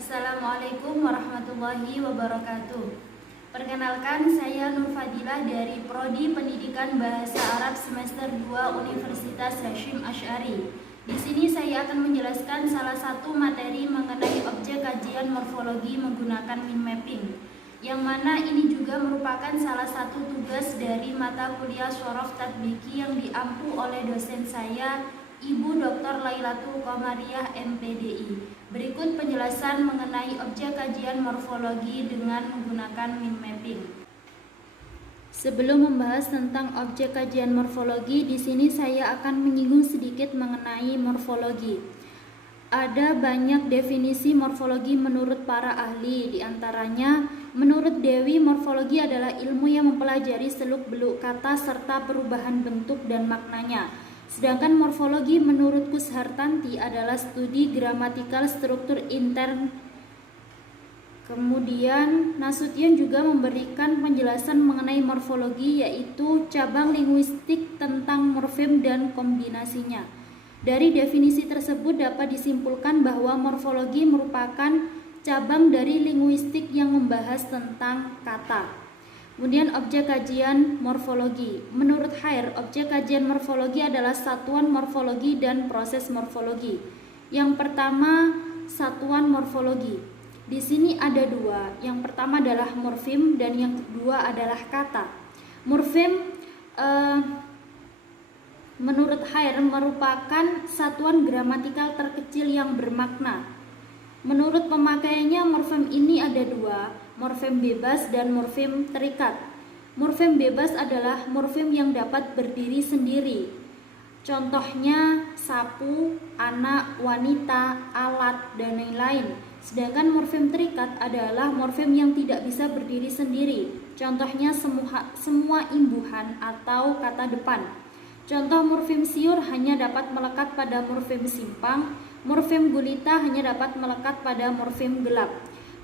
Assalamualaikum warahmatullahi wabarakatuh. Perkenalkan, saya Nur Fadilah dari Prodi Pendidikan Bahasa Arab semester 2 Universitas Hasyim Asy'ari. Di sini saya akan menjelaskan salah satu materi mengenai objek kajian morfologi menggunakan mind mapping, yang mana ini juga merupakan salah satu tugas dari mata kuliah Syaraf Tatbiki yang diampu oleh dosen saya, Ibu Dr. Lailatul Qamariah MPDI. Berikut penjelasan mengenai objek kajian morfologi dengan menggunakan mind mapping. Sebelum membahas tentang objek kajian morfologi, di sini saya akan menyinggung sedikit mengenai morfologi. Ada banyak definisi morfologi menurut para ahli, diantaranya menurut Dewi, morfologi adalah ilmu yang mempelajari seluk-beluk kata serta perubahan bentuk dan maknanya. Sedangkan morfologi menurut Kushartanti adalah studi gramatikal struktur intern. Kemudian Nasution juga memberikan penjelasan mengenai morfologi, yaitu cabang linguistik tentang morfem dan kombinasinya. Dari definisi tersebut dapat disimpulkan bahwa morfologi merupakan cabang dari linguistik yang membahas tentang kata. Kemudian objek kajian morfologi. Menurut Hair, objek kajian morfologi adalah satuan morfologi dan proses morfologi. Yang pertama, satuan morfologi. Di sini ada dua. Yang pertama adalah morfem dan yang kedua adalah kata. Morfem menurut Hair merupakan satuan gramatikal terkecil yang bermakna. Menurut pemakaiannya, morfem ini ada dua, morfem bebas dan morfem terikat. Morfem bebas adalah morfem yang dapat berdiri sendiri. Contohnya sapu, anak, wanita, alat, dan lain-lain. Sedangkan morfem terikat adalah morfem yang tidak bisa berdiri sendiri. Contohnya semua imbuhan atau kata depan. Contoh morfem siur hanya dapat melekat pada morfem simpang. Morfem gulita hanya dapat melekat pada morfem gelap.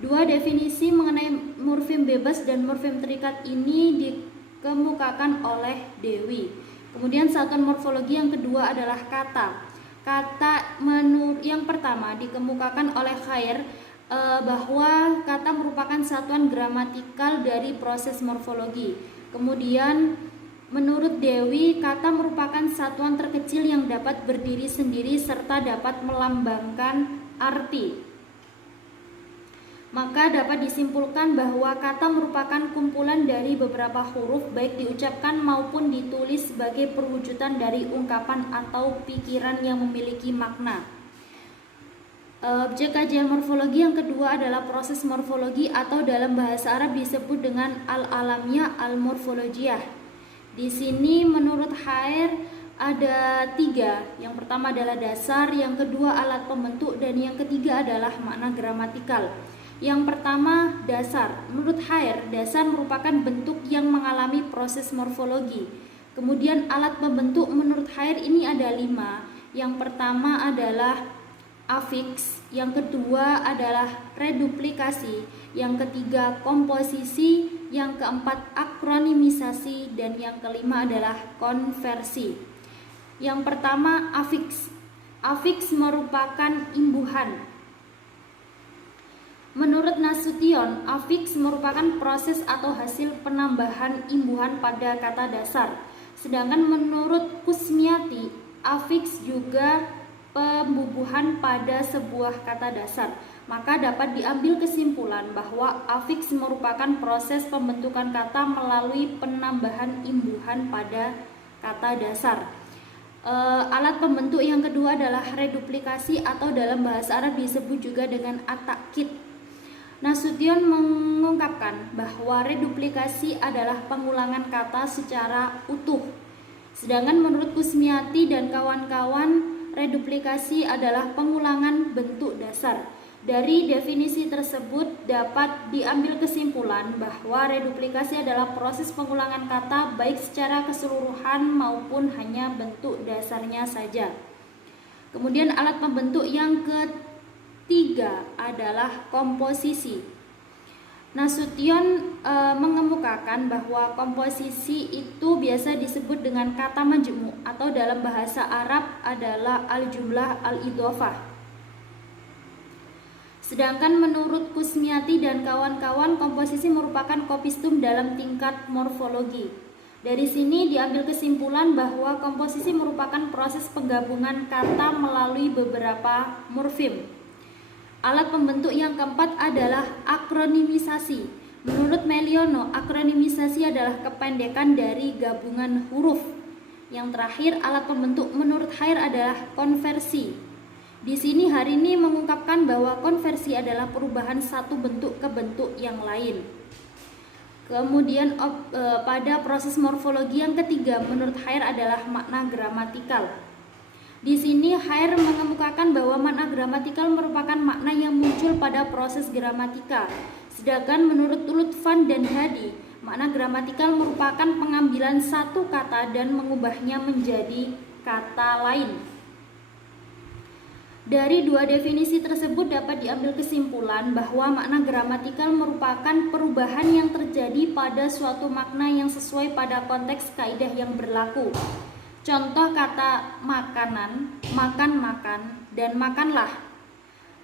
Dua definisi mengenai morfem bebas dan morfem terikat ini dikemukakan oleh Dewi. Kemudian satuan morfologi yang kedua adalah kata. Yang pertama dikemukakan oleh Khair bahwa kata merupakan satuan gramatikal dari proses morfologi. Kemudian menurut Dewi, kata merupakan satuan terkecil yang dapat berdiri sendiri serta dapat melambangkan arti. Maka dapat disimpulkan bahwa kata merupakan kumpulan dari beberapa huruf, baik diucapkan maupun ditulis, sebagai perwujudan dari ungkapan atau pikiran yang memiliki makna. Objek kajian morfologi yang kedua adalah proses morfologi, atau dalam bahasa Arab disebut dengan al-alamiyah al-morfologiyah. Di sini menurut Hair ada tiga. Yang pertama adalah dasar, yang kedua alat pembentuk, dan yang ketiga adalah makna gramatikal. Yang pertama, dasar. Menurut Hair, dasar merupakan bentuk yang mengalami proses morfologi. Kemudian alat pembentuk menurut Hair ini ada 5. Yang pertama adalah afiks, yang kedua adalah reduplikasi, yang ketiga komposisi, yang keempat akronimisasi, dan yang kelima adalah konversi. Yang pertama, afiks. Afiks merupakan imbuhan. Menurut Nasution, afiks merupakan proses atau hasil penambahan imbuhan pada kata dasar. Sedangkan menurut Kusmiati, afiks juga pembubuhan pada sebuah kata dasar. Maka dapat diambil kesimpulan bahwa afiks merupakan proses pembentukan kata melalui penambahan imbuhan pada kata dasar. Alat pembentuk yang kedua adalah reduplikasi, atau dalam bahasa Arab disebut juga dengan at-ta'kid. Nasution mengungkapkan bahwa reduplikasi adalah pengulangan kata secara utuh. Sedangkan menurut Kusmiati dan kawan-kawan, reduplikasi adalah pengulangan bentuk dasar. Dari definisi tersebut dapat diambil kesimpulan bahwa reduplikasi adalah proses pengulangan kata baik secara keseluruhan maupun hanya bentuk dasarnya saja. Kemudian alat pembentuk yang ketiga adalah komposisi. Nasution mengemukakan bahwa komposisi itu biasa disebut dengan kata majmu', atau dalam bahasa Arab adalah al-jumlah al-idhofah. Sedangkan menurut Kusmiati dan kawan-kawan, komposisi merupakan kopistum dalam tingkat morfologi. Dari sini diambil kesimpulan bahwa komposisi merupakan proses penggabungan kata melalui beberapa morfem. Alat pembentuk yang keempat adalah akronimisasi. Menurut Meliono, akronimisasi adalah kependekan dari gabungan huruf. Yang terakhir, alat pembentuk menurut Haier adalah konversi. Di sini Harini mengungkapkan bahwa konversi adalah perubahan satu bentuk ke bentuk yang lain. Kemudian pada proses morfologi yang ketiga menurut Haier adalah makna gramatikal. Di sini Haier mengemukakan bahwa makna gramatikal merupakan makna yang muncul pada proses gramatika. Sedangkan menurut Lutfan dan Hadi, makna gramatikal merupakan pengambilan satu kata dan mengubahnya menjadi kata lain. Dari dua definisi tersebut dapat diambil kesimpulan bahwa makna gramatikal merupakan perubahan yang terjadi pada suatu makna yang sesuai pada konteks kaidah yang berlaku. Contoh kata makanan, makan-makan, dan makanlah.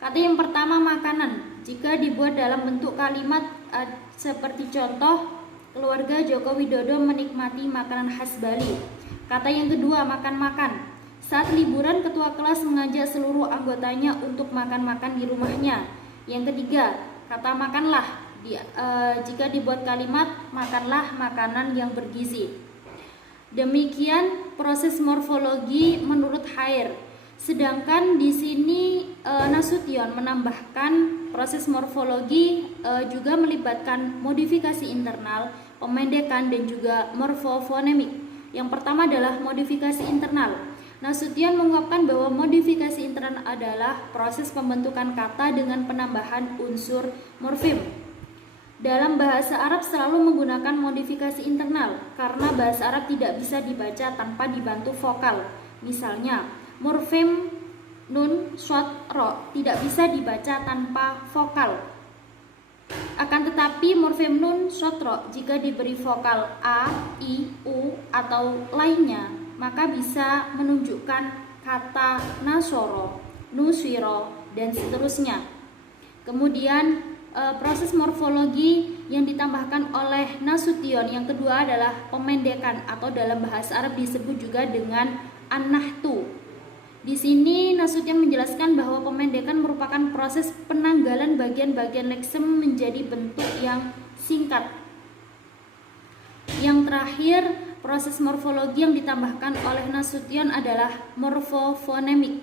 Kata yang pertama makanan, jika dibuat dalam bentuk kalimat seperti contoh, keluarga Joko Widodo menikmati makanan khas Bali. Kata yang kedua makan-makan. Saat liburan, ketua kelas mengajak seluruh anggotanya untuk makan-makan di rumahnya. Yang ketiga, kata makanlah. Jika dibuat kalimat, makanlah makanan yang bergizi. Demikian proses morfologi menurut Haier. Sedangkan di sini Nasution menambahkan proses morfologi juga melibatkan modifikasi internal, pemendekan, dan juga morfofonemik. Yang pertama adalah modifikasi internal. Nasution mengungkapkan bahwa modifikasi internal adalah proses pembentukan kata dengan penambahan unsur morfem. Dalam bahasa Arab selalu menggunakan modifikasi internal karena bahasa Arab tidak bisa dibaca tanpa dibantu vokal. Misalnya, morfem nun, shot, ro tidak bisa dibaca tanpa vokal. Akan tetapi morfem nun, shot, ro jika diberi vokal a, i, u atau lainnya maka bisa menunjukkan kata nasoro, nuswiro, dan seterusnya. Kemudian proses morfologi yang ditambahkan oleh Nasution yang kedua adalah pemendekan atau dalam bahasa Arab disebut juga dengan an-nahtu. Di sini Nasution menjelaskan bahwa pemendekan merupakan proses penanggalan bagian-bagian leksem menjadi bentuk yang singkat. Yang terakhir, proses morfologi yang ditambahkan oleh Nasution adalah morfofonemik.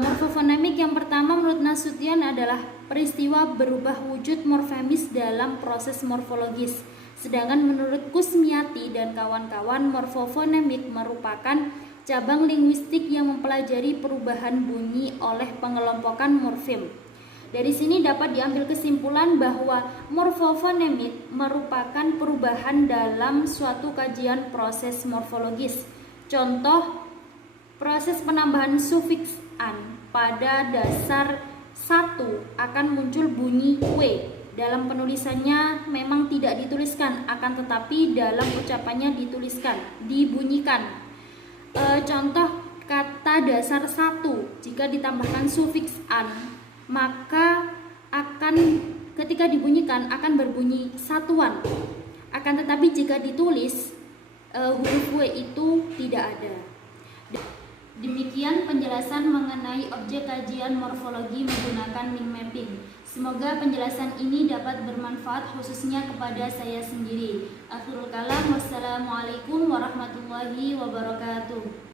Morfofonemik yang pertama menurut Nasution adalah peristiwa berubah wujud morfemis dalam proses morfologis. Sedangkan menurut Kusmiati dan kawan-kawan, morfofonemik merupakan cabang linguistik yang mempelajari perubahan bunyi oleh pengelompokan morfem. Dari sini dapat diambil kesimpulan bahwa morfofonemik merupakan perubahan dalam suatu kajian proses morfologis. Contoh, proses penambahan sufiks an pada dasar satu akan muncul bunyi w. Dalam penulisannya memang tidak dituliskan, akan tetapi dalam ucapannya dibunyikan. Contoh kata dasar satu jika ditambahkan sufiks an maka akan ketika dibunyikan akan berbunyi satuan. Akan tetapi jika ditulis huruf W itu tidak ada. Demikian penjelasan mengenai objek kajian morfologi menggunakan link mapping. Semoga penjelasan ini dapat bermanfaat khususnya kepada saya sendiri. Akhirul kalam, wassalamualaikum warahmatullahi wabarakatuh.